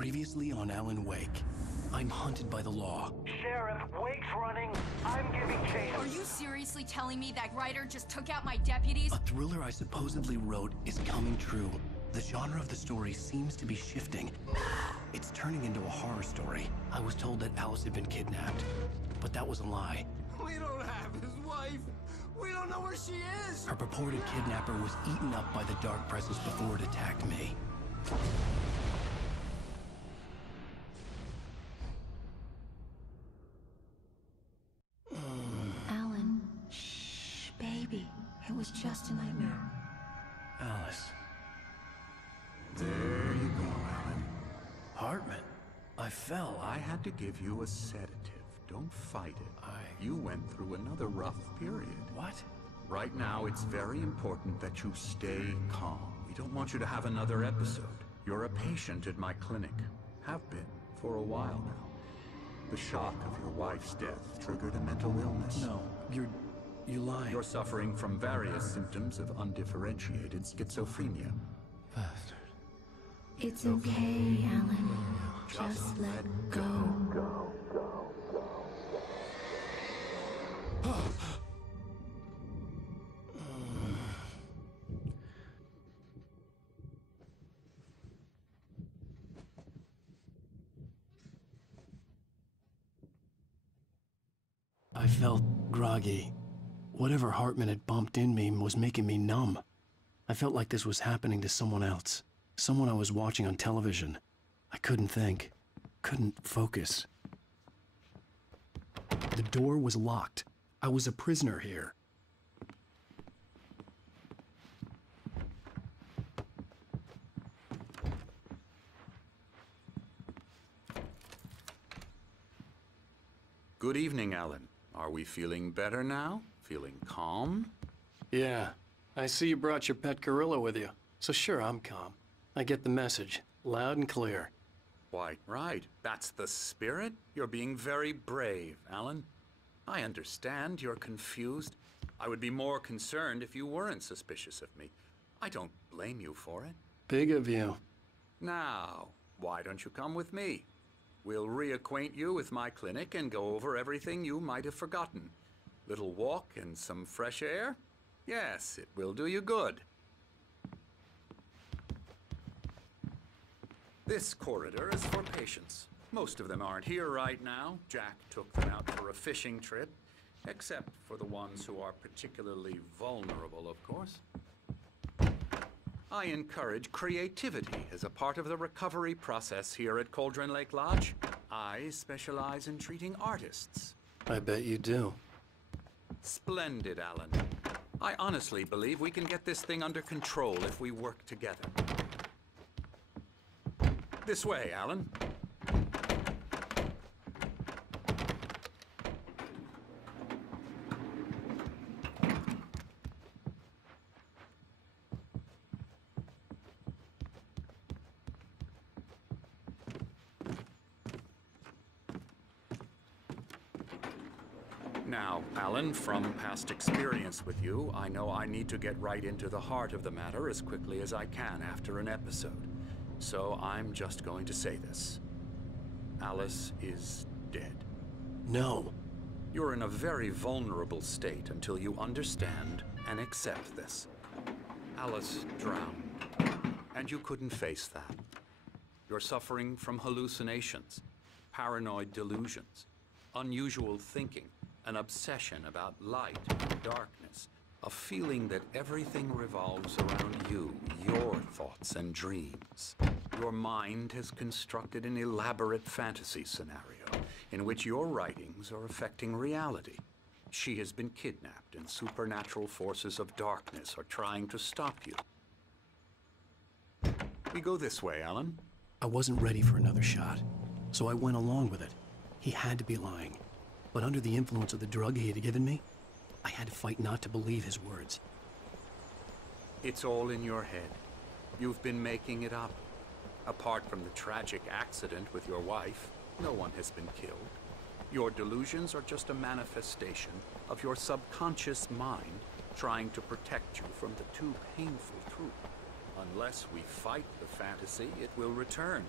Previously on Alan Wake. I'm hunted by the law. Sheriff, Wake's running. I'm giving chase. Are you seriously telling me that Ryder just took out my deputies? A thriller I supposedly wrote is coming true. The genre of the story seems to be shifting. It's turning into a horror story. I was told that Alice had been kidnapped, but that was a lie. We don't have his wife. We don't know where she is. Her purported kidnapper was eaten up by the dark presence before it attacked me. Alan, shh, baby. It was just a nightmare. Alice. There you go, Alan. Hartman. I fell. I had to give you a sedative. Don't fight it. You went through another rough period. What? Right now, it's very important that you stay calm. We don't want you to have another episode. You're a patient at my clinic. Have been for a while now. The shock of your wife's death triggered a mental illness. No, you're lying. You're suffering from various symptoms of undifferentiated schizophrenia. Bastard. It's okay, Alan. Just let go. I felt groggy. Whatever Hartman had bumped in me was making me numb. I felt like this was happening to someone else. Someone I was watching on television. I couldn't think. Couldn't focus. The door was locked. I was a prisoner here. Good evening, Alan. Are we feeling better now? Feeling calm? Yeah. I see you brought your pet gorilla with you. So sure, I'm calm. I get the message. Loud and clear. Why, right. That's the spirit. You're being very brave, Alan. I understand you're confused. I would be more concerned if you weren't suspicious of me. I don't blame you for it. Big of you. Now, why don't you come with me? We'll reacquaint you with my clinic and go over everything you might have forgotten. Little walk and some fresh air? Yes, it will do you good. This corridor is for patients. Most of them aren't here right now. Jack took them out for a fishing trip, except for the ones who are particularly vulnerable, of course. I encourage creativity as a part of the recovery process here at Cauldron Lake Lodge. I specialize in treating artists. I bet you do. Splendid, Alan. I honestly believe we can get this thing under control if we work together. This way, Alan. Now, Alan, from past experience with you, I know I need to get right into the heart of the matter as quickly as I can after an episode. So I'm just going to say this. Alice is dead. No. You're in a very vulnerable state until you understand and accept this. Alice drowned, and you couldn't face that. You're suffering from hallucinations, paranoid delusions, unusual thinking, an obsession about light and darkness, a feeling that everything revolves around you, your thoughts and dreams. Your mind has constructed an elaborate fantasy scenario in which your writings are affecting reality. She has been kidnapped and supernatural forces of darkness are trying to stop you. We go this way, Alan. I wasn't ready for another shot, so I went along with it. He had to be lying. But under the influence of the drug he had given me, I had to fight not to believe his words. It's all in your head. You've been making it up. Apart from the tragic accident with your wife, no one has been killed. Your delusions are just a manifestation of your subconscious mind trying to protect you from the too painful truth. Unless we fight the fantasy, it will return.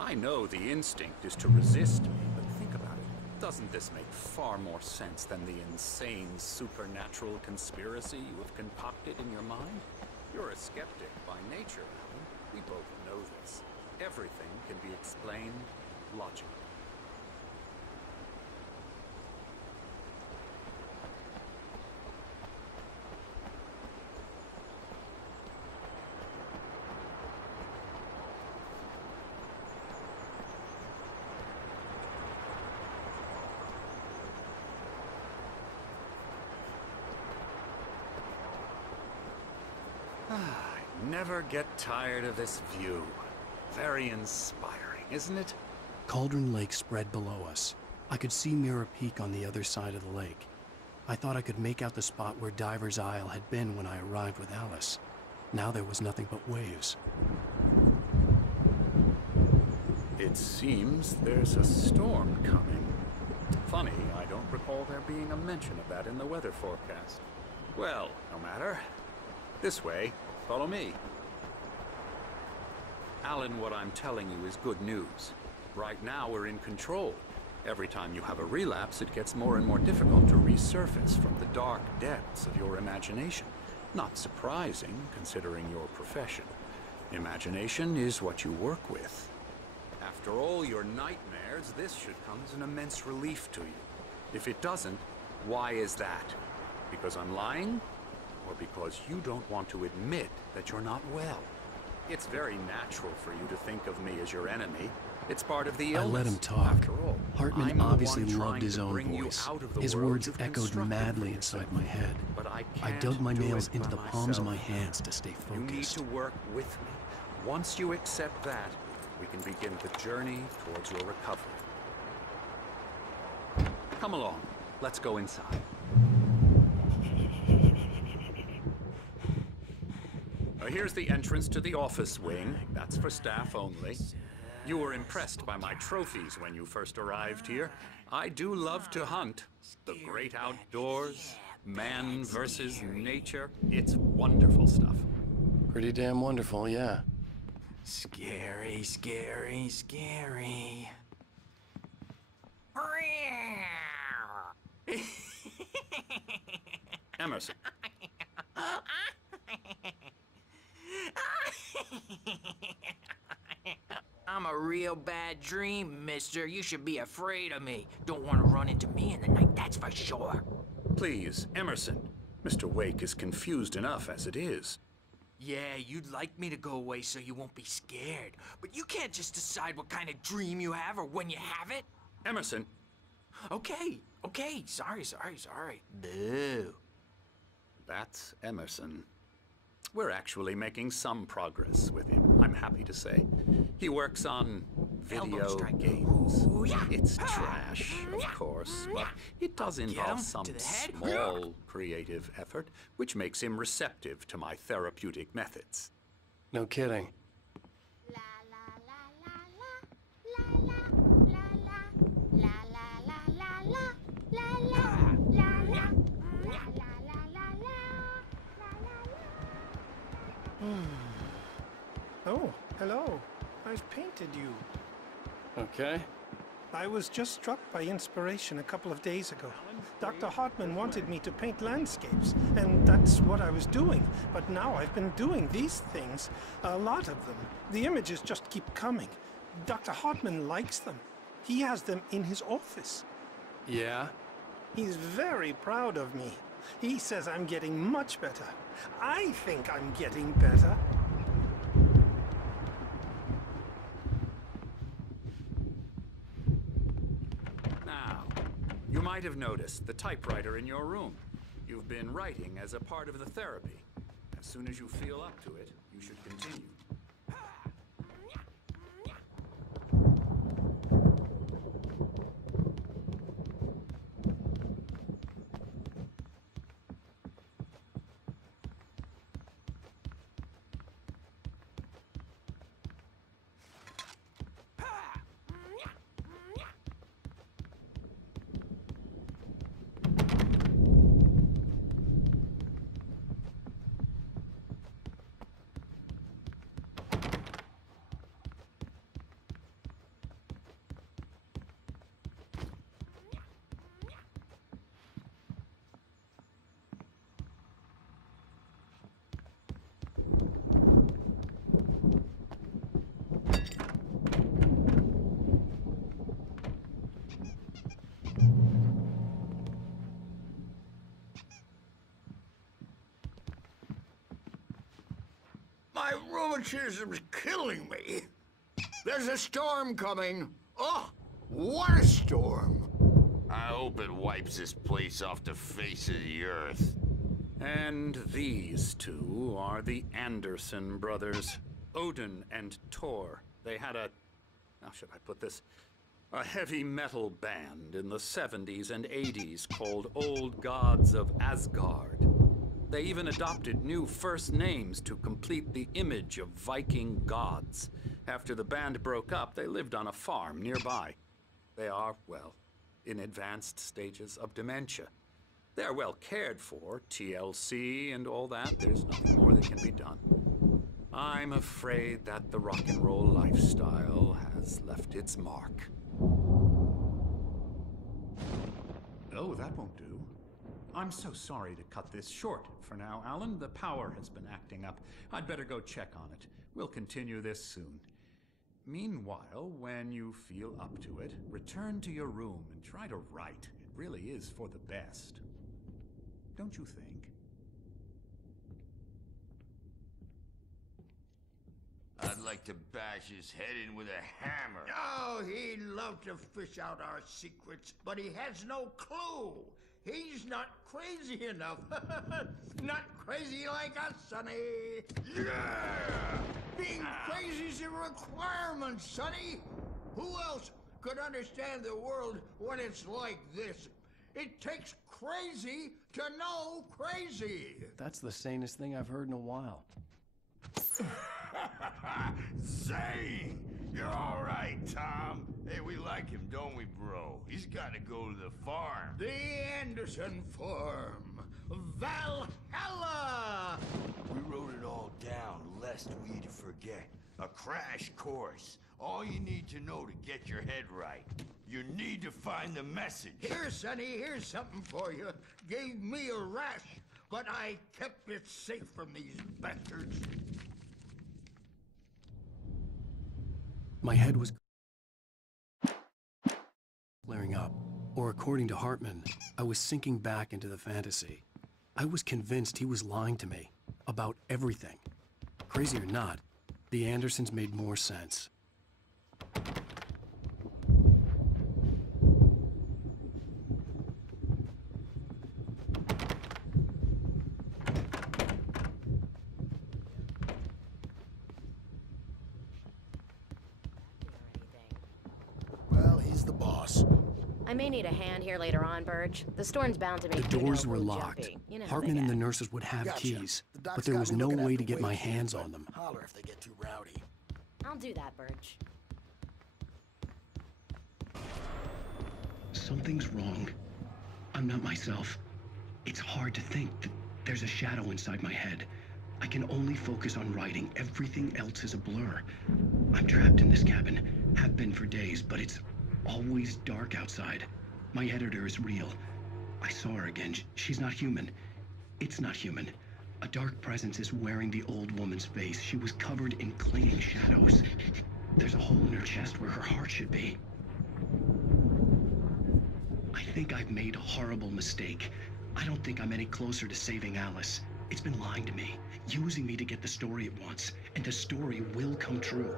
I know the instinct is to resist me, but think about it. Doesn't this make far more sense than the insane supernatural conspiracy you have concocted in your mind? You're a skeptic by nature, Alan. We both know this. Everything can be explained logically. I never get tired of this view. Very inspiring, isn't it? Cauldron Lake spread below us. I could see Mirror Peak on the other side of the lake. I thought I could make out the spot where Diver's Isle had been when I arrived with Alice. Now there was nothing but waves. It seems there's a storm coming. Funny, I don't recall there being a mention of that in the weather forecast. Well, no matter. This way. Follow me. Alan, what I'm telling you is good news. Right now, we're in control. Every time you have a relapse, it gets more and more difficult to resurface from the dark depths of your imagination. Not surprising, considering your profession. Imagination is what you work with. After all your nightmares, this should come as an immense relief to you. If it doesn't, why is that? Because I'm lying? Or because you don't want to admit that you're not well? It's very natural for you to think of me as your enemy. It's part of the illness. I let him talk. After all, Hartman obviously loved his own voice. His words echoed madly inside my head. But I dug my nails into the palms of my hands to stay You need focused. to work with me. Once you accept that, we can begin the journey towards your recovery. Come along. Let's go inside. Here's the entrance to the office wing. That's for staff only. You were impressed by my trophies when you first arrived here. I do love to hunt. The great outdoors, man versus nature. It's wonderful stuff. Pretty damn wonderful, yeah. Scary, scary, scary. Emerson. I'm a real bad dream, mister. You should be afraid of me. Don't want to run into me in the night, that's for sure. Please, Emerson. Mr. Wake is confused enough as it is. Yeah, you'd like me to go away so you won't be scared. But you can't just decide what kind of dream you have or when you have it. Emerson. Okay. Sorry. Boo. That's Emerson. We're actually making some progress with him, I'm happy to say. He works on Elbow video strike. games. Ooh, yeah. It's trash, of course, but it does Get involve him some to the head. small creative effort, which makes him receptive to my therapeutic methods. No kidding. Oh, hello. I've painted you. Okay. I was just struck by inspiration a couple of days ago. Dr. Hartman wanted me to paint landscapes, and that's what I was doing. But now I've been doing these things, a lot of them. The images just keep coming. Dr. Hartman likes them. He has them in his office. Yeah? He's very proud of me. He says I'm getting much better. I think I'm getting better. Now, you might have noticed the typewriter in your room. You've been writing as a part of the therapy. As soon as you feel up to it, you should continue. autism's killing me. There's a storm coming. Oh, what a storm. I hope it wipes this place off the face of the earth. And these two are the Anderson brothers, Odin and Tor. They had a, how should I put this? A heavy metal band in the 70s and 80s called Old Gods of Asgard. They even adopted new first names to complete the image of Viking gods. After the band broke up, they lived on a farm nearby. They are, well, in advanced stages of dementia. They're well cared for, TLC and all that. There's nothing more that can be done. I'm afraid that the rock and roll lifestyle has left its mark. Oh, that won't do. I'm so sorry to cut this short for now, Alan. The power has been acting up. I'd better go check on it. We'll continue this soon. Meanwhile, when you feel up to it, return to your room and try to write. It really is for the best. Don't you think? I'd like to bash his head in with a hammer. Oh, he'd love to fish out our secrets, but he has no clue. He's not crazy enough. Not crazy like us, Sonny. Yeah! Being crazy's a requirement, Sonny. Who else could understand the world when it's like this? It takes crazy to know crazy. That's the sanest thing I've heard in a while. Zane! You're all right, Tom. Hey, we like him, don't we, bro? He's got to go to the farm. The Anderson Farm. Valhalla! We wrote it all down, lest we forget. A crash course. All you need to know to get your head right. You need to find the message. Here, Sonny, here's something for you. Gave me a rash, but I kept it safe from these bastards. My head was clearing up, or according to Hartman, I was sinking back into the fantasy. I was convinced he was lying to me about everything. Crazy or not, the Andersons made more sense. Well, he's the boss. I may need a hand here later on, Burge. The storm's bound to make The me doors go were blue locked. jumpy. You know how Hartman they and the get. nurses would have Gotcha. keys, The doc's but there got was me no looking way at to the get my weight sheet, hands but on them. Holler if they get too rowdy. I'll do that, Burge. Something's wrong. I'm not myself. It's hard to think that there's a shadow inside my head. I can only focus on writing. Everything else is a blur. I'm trapped in this cabin. Have been for days, but it's always dark outside. My editor is real. I saw her again. She's not human. It's not human. A dark presence is wearing the old woman's face. She was covered in clinging shadows. There's a hole in her chest where her heart should be. I think I've made a horrible mistake. I don't think I'm any closer to saving Alice. It's been lying to me, using me to get the story it wants, and the story will come true.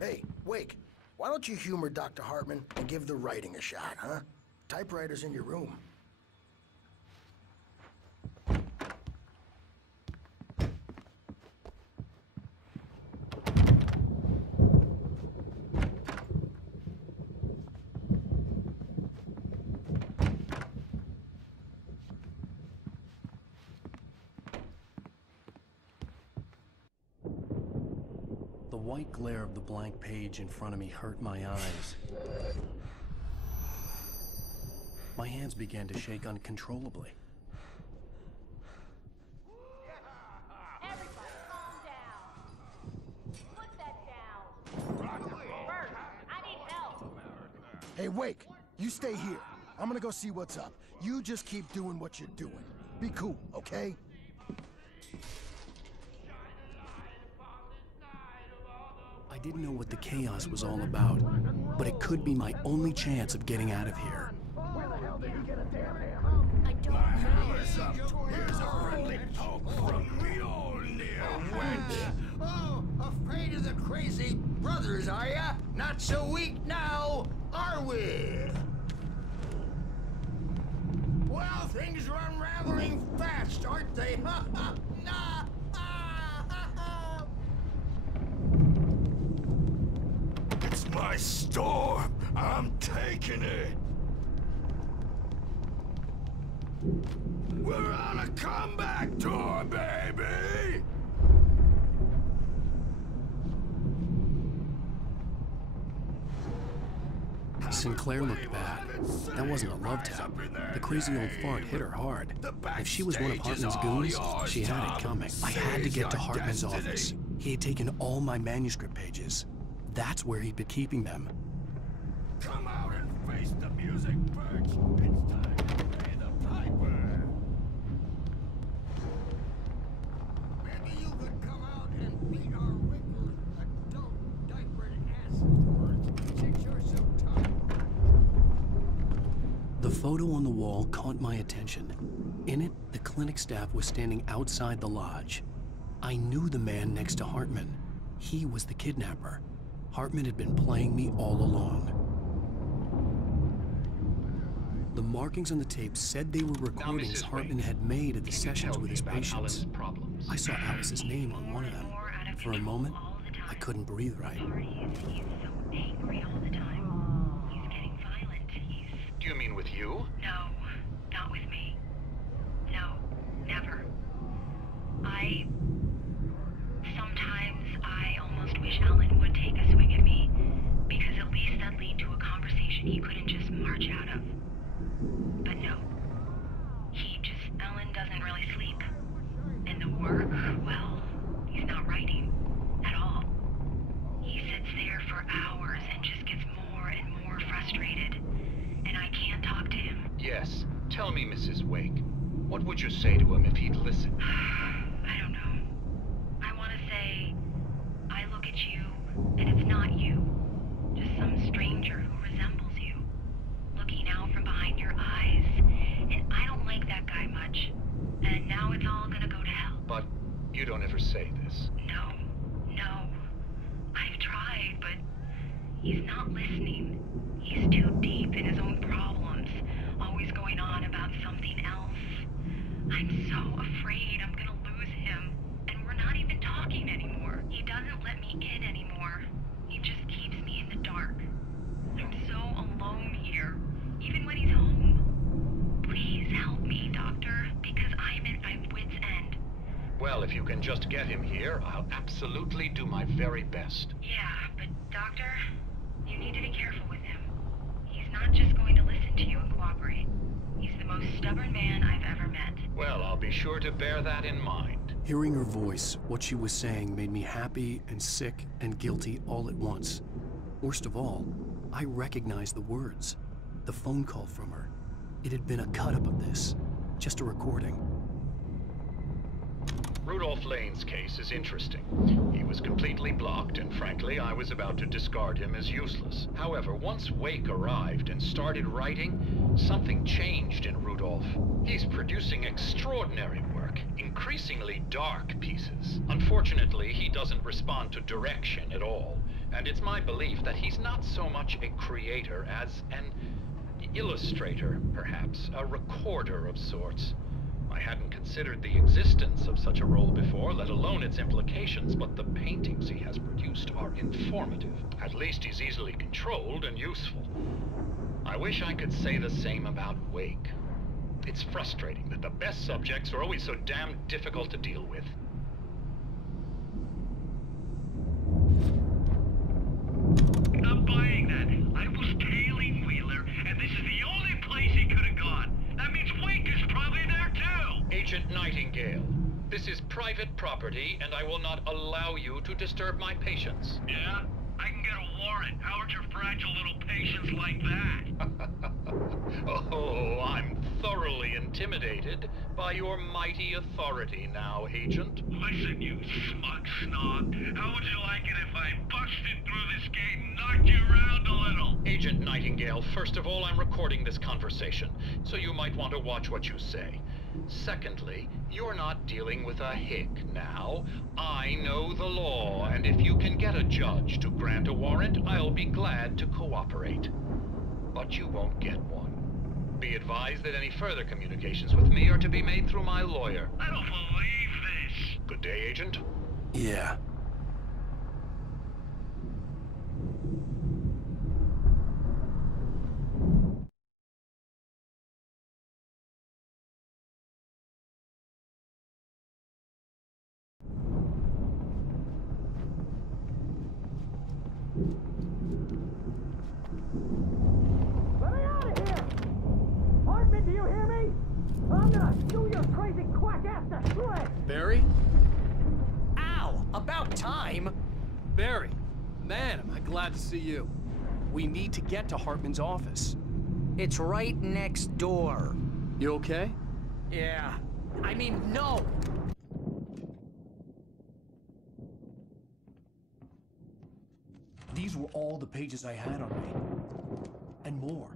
Hey, Wake, why don't you humor Dr. Hartman and give the writing a shot, huh? Typewriter's in your room. The white glare of the blank page in front of me hurt my eyes. My hands began to shake uncontrollably. Everybody, calm down. Put that down. Bert, I need help. Hey, Wake, you stay here. I'm gonna go see what's up. You just keep doing what you're doing. Be cool, okay? didn't know what the chaos was all about, but it could be my only chance of getting out of here. Where the hell did he get a damn hammer? I don't know. Here's a friendly poke from Mjolnir, wench! Oh, afraid of the crazy brothers, are ya? Not so weak now, are we? Well, things are unraveling fast, aren't they? Ha ha! Nah! It's my storm. I'm taking it. We're on a comeback tour, baby! Sinclair looked bad. That wasn't a love tap. The crazy old fart hit her hard. If she was one of Hartman's goons, she had it coming. I had to get to Hartman's office. He had taken all my manuscript pages. That's where he'd been keeping them. Come out and face the music, Birch! It's time to pay the piper! Maybe you could come out and beat our wrinkled, adult, diapered asses, since you're so tough. The photo on the wall caught my attention. In it, the clinic staff was standing outside the lodge. I knew the man next to Hartman. He was the kidnapper. Hartman had been playing me all along. The markings on the tape said they were recordings Hartman had made at the sessions with his patients. I saw Alice's name on one of them. For a moment, I couldn't breathe right. He's so angry all the time. He's getting violent. Do you mean with you? No, not with me. No, never. Sometimes I almost wish Alan would take a swing at me, because at least that'd lead to a conversation he couldn't just march out of. But no. Alan doesn't really sleep. And the work, well, he's not writing at all. He sits there for hours and just gets more and more frustrated. And I can't talk to him. Yes. Tell me, Mrs. Wake. What would you say to him if he'd listen? I don't know. I want to say, I look at you, and it's not you. Just some stranger who resembles you. Looking out from behind your eyes. And I don't like that guy much. And now it's all gonna go to hell. But you don't ever say this. No. I've tried, but he's not listening. He's too deep in his own problems, always going on about something else. I'm so afraid I'm gonna lose him, and we're not even talking anymore. He doesn't let me in anymore. He just keeps me in the dark. I'm so alone here, even when he's home. Please help me, Doctor, because I'm at my wit's end. Well, if you can just get him here, I'll absolutely do my very best. Yeah, but Doctor, you need to be careful with him. He's not just going to listen to you and cooperate. He's the most stubborn man I've ever met. Well, I'll be sure to bear that in mind. Hearing her voice, what she was saying made me happy and sick and guilty all at once. Worst of all, I recognized the words. The phone call from her. It had been a cut-up of this. Just a recording. Rudolph Lane's case is interesting. He was completely blocked, and frankly, I was about to discard him as useless. However, once Wake arrived and started writing, something changed in Rudolph. He's producing extraordinary work, increasingly dark pieces. Unfortunately, he doesn't respond to direction at all, and it's my belief that he's not so much a creator as an illustrator, perhaps, a recorder of sorts. I hadn't considered the existence of such a role before, let alone its implications, but the paintings he has produced are informative. At least he's easily controlled and useful. I wish I could say the same about Wake. It's frustrating that the best subjects are always so damn difficult to deal with. Not buying that. I was tailing Wheeler, and this is the only place he could have gone. That means Wake is probably there too! Agent Nightingale, this is private property, and I will not allow you to disturb my patients. Yeah? I can get a warrant. How are your fragile little patients like that? Oh, I'm thoroughly and intimidated by your mighty authority now, Agent. Listen, you smug snob. How would you like it if I busted through this gate and knocked you around a little? Agent Nightingale, first of all, I'm recording this conversation, so you might want to watch what you say. Secondly, you're not dealing with a hick now. I know the law, and if you can get a judge to grant a warrant, I'll be glad to cooperate. But you won't get one. Be advised that any further communications with me are to be made through my lawyer. I don't believe this. Good day, Agent. Yeah. Let me out of here! Hartman, do you hear me? I'm gonna chew your crazy quack ass to shreds! Barry? Ow! About time! Barry! Man, am I glad to see you. We need to get to Hartman's office. It's right next door. You okay? Yeah. I mean, no! These were all the pages I had on me. And more.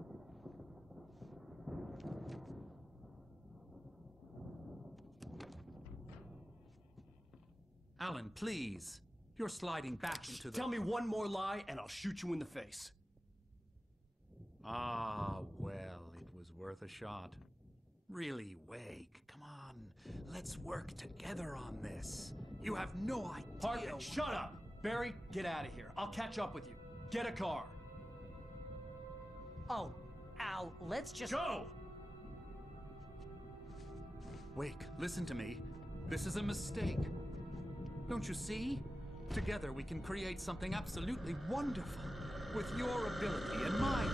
Alan, please. You're sliding back into the... Tell me one more lie and I'll shoot you in the face. Ah, well, it was worth a shot. Really, Wake, come on. Let's work together on this. You have no idea... Hartman, shut up! Barry, get out of here. I'll catch up with you. Get a car. Oh, Al, let's just... Go! Wake, listen to me. This is a mistake. Don't you see? Together we can create something absolutely wonderful. With your ability and mine.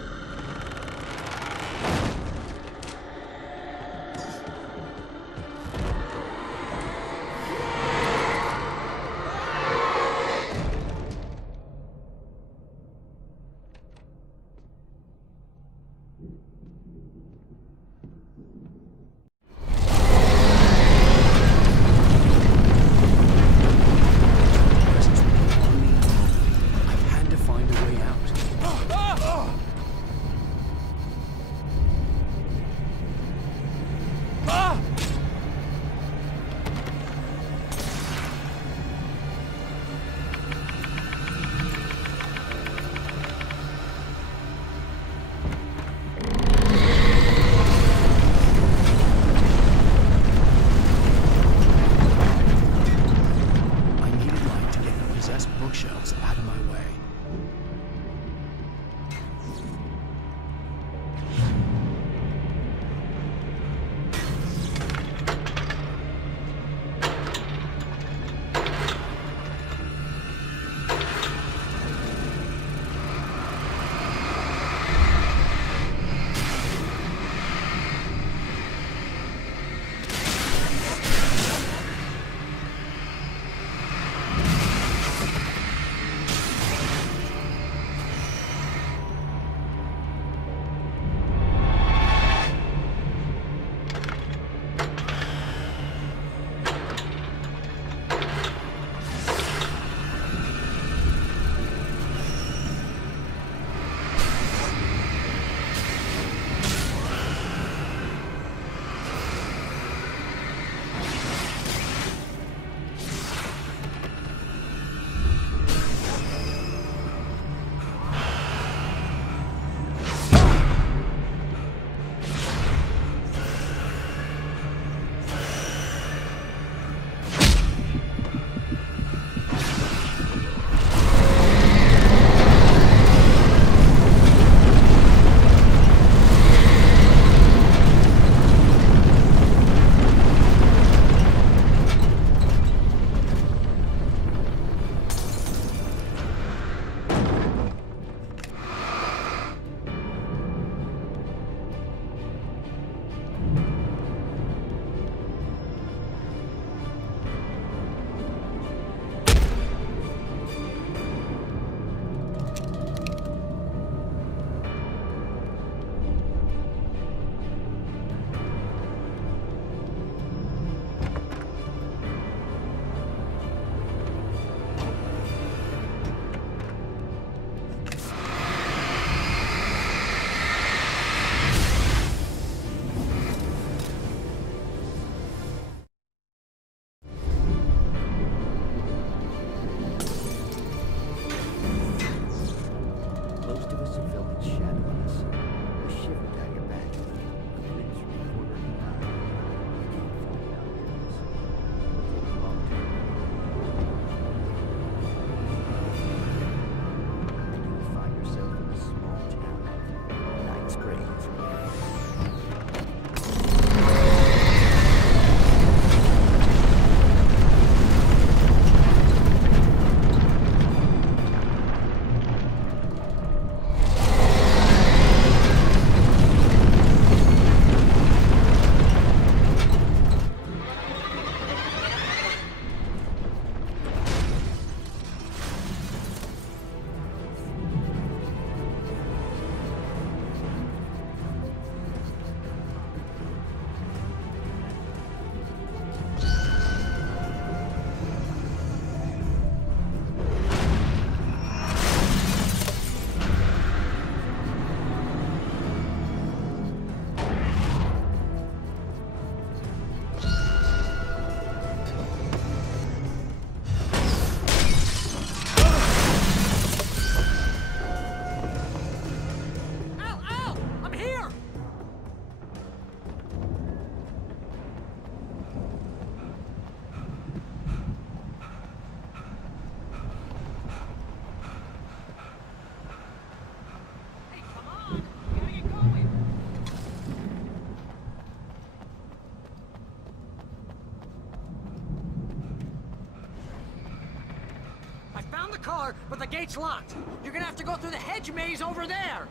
car, but the gate's locked. You're gonna have to go through the hedge maze over there.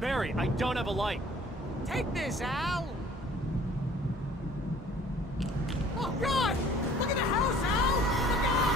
Barry, I don't have a light. Take this, Al. Oh, God! Look at the house, Al! Look out!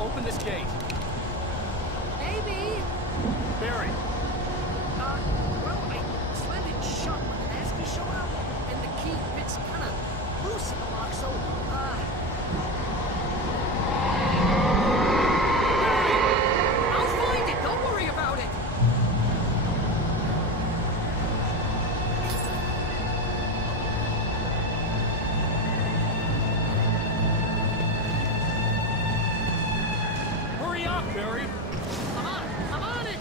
open this gate. Maybe. Barry. Well, I slammed it shut when the nasty showed up, and the key fits kind of loose in the lock, so, I'll find it. Don't worry about it. Hurry up, Barry. I'm on it.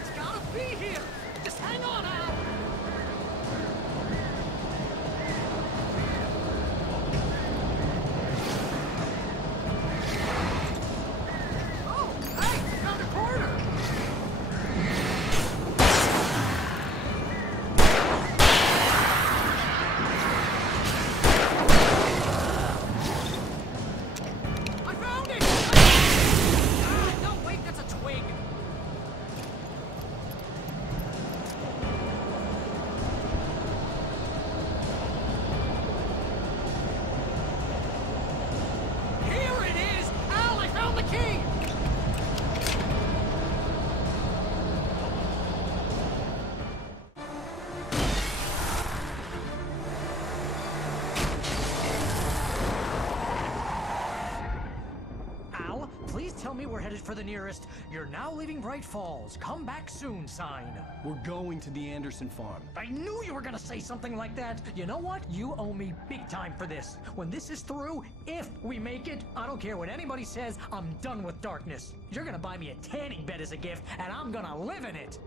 It's gotta be here. Just hang on, Al. Oh, hey, found a corner. I found it! No, wait, that's a twig. Here it is! Al, I found the key! Al, please tell me we're headed for the nearest "You're now leaving Bright Falls. Come back soon" sign. We're going to the Anderson farm. I knew you were gonna say something like that. You know what? You owe me big time for this. When this is through, if we make it, I don't care what anybody says, I'm done with darkness. You're gonna buy me a tanning bed as a gift, and I'm gonna live in it.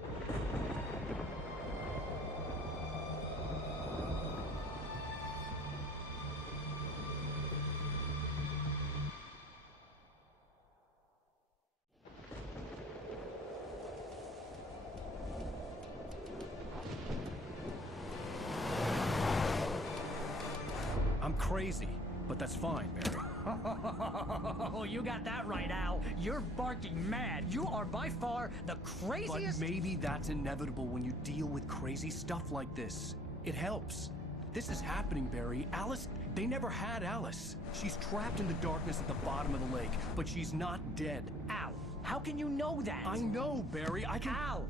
I'm crazy, but that's fine, Barry. Oh, you got that right, Al. You're barking mad. You are by far the craziest. But maybe that's inevitable when you deal with crazy stuff like this. It helps. This is happening, Barry. Alice, they never had Alice. She's trapped in the darkness at the bottom of the lake, but she's not dead. Al, how can you know that? I know, Barry. I can... Al,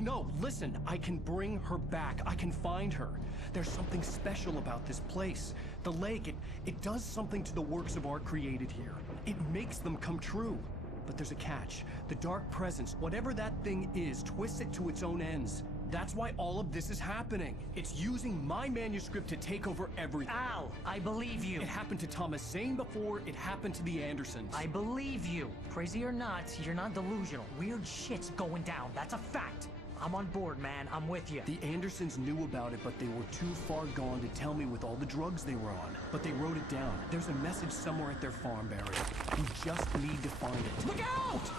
No, listen. I can bring her back. I can find her. There's something special about this place. The lake, it does something to the works of art created here. It makes them come true. But there's a catch. The dark presence, whatever that thing is, twists it to its own ends. That's why all of this is happening. It's using my manuscript to take over everything. Al, I believe you. It happened to Thomas Zane before, it happened to the Andersons. I believe you. Crazy or not, you're not delusional. Weird shit's going down. That's a fact. I'm on board, man. I'm with you. The Andersons knew about it, but they were too far gone to tell me with all the drugs they were on. But they wrote it down. There's a message somewhere at their farm, Barry. We just need to find it. Look out!